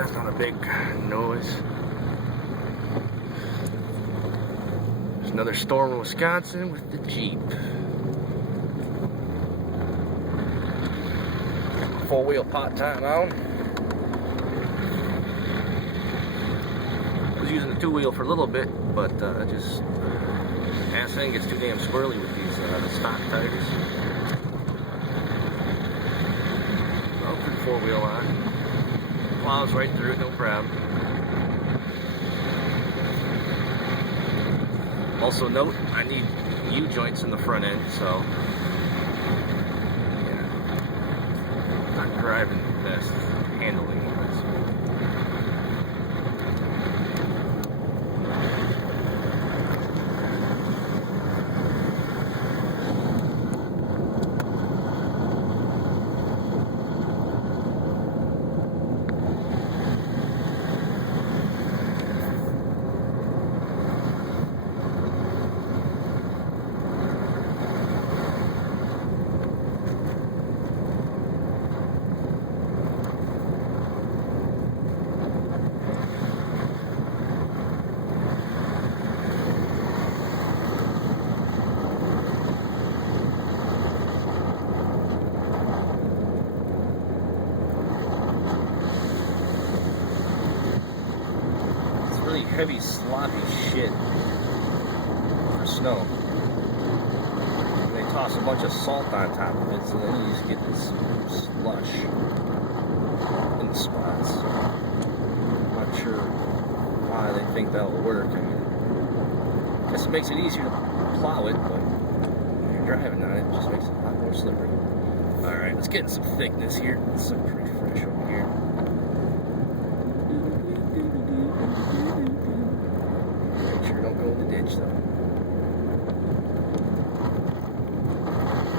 that's not a big noise. There's another storm in Wisconsin with the Jeep. Four-wheel pot time on. I was using the two-wheel for a little bit, but just ass thing gets too damn squirrely with these stock tires. I'll put four-wheel on. Plows right through it, no problem. Also note, I need U-joints in the front end, so yeah, not driving the best, handling this. Really heavy, sloppy shit for snow. And they toss a bunch of salt on top of it, so then you just get this slush in the spots. I'm not sure why they think that'll work. I mean, I guess it makes it easier to plow it, but when you're driving on it, it just makes it a lot more slippery. Alright, let's get some thickness here. It's pretty fresh over here. Make sure you don't go in the ditch though.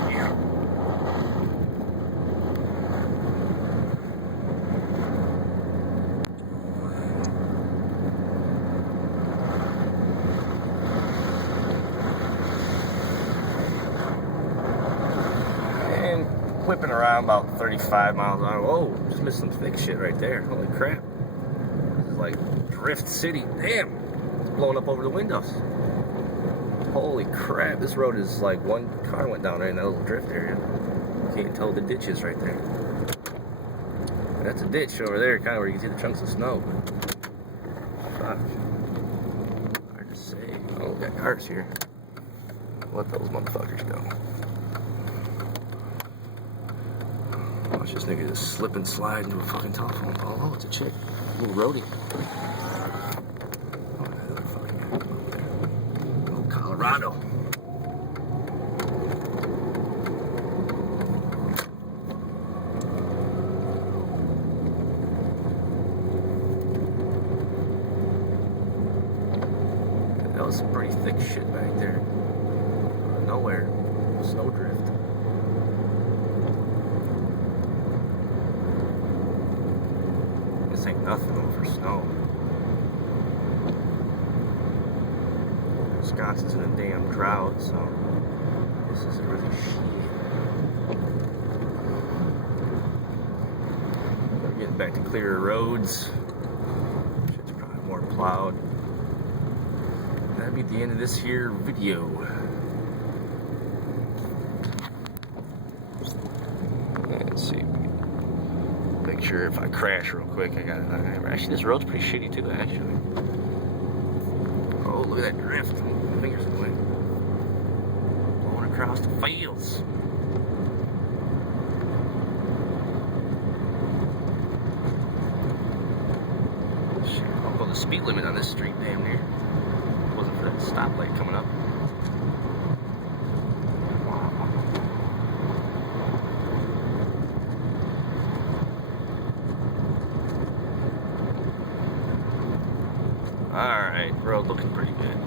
Yeah. And whipping around about 35 miles an hour. Whoa, just missed some thick shit right there. Holy crap. This is like Drift City. Damn. Blowing up over the windows. Holy crap, this road is like one car went down there in that little drift area. You can't tell the ditches right there. And that's a ditch over there, kind of where you can see the chunks of snow. Fuck. Hard to say. Oh, we got cars here. Let those motherfuckers go. Watch this nigga just slip and slide into a fucking telephone pole. Oh, it's a chick. Little roadie. Colorado. That was some pretty thick shit back there. Nowhere. Snowdrift. This ain't nothing over snow. Wisconsin's in a damn drought, so this is really shit. We're getting back to clearer roads. Shit's probably more plowed. That'd be the end of this here video. Let's see. Make sure if I crash real quick, actually, this road's pretty shitty too, actually. Oh, look at that drift. My fingers are going. Blowing across the fields. Shit, I'll go the speed limit on this street damn near. If it wasn't for that stoplight coming up. Alright, road looking pretty good.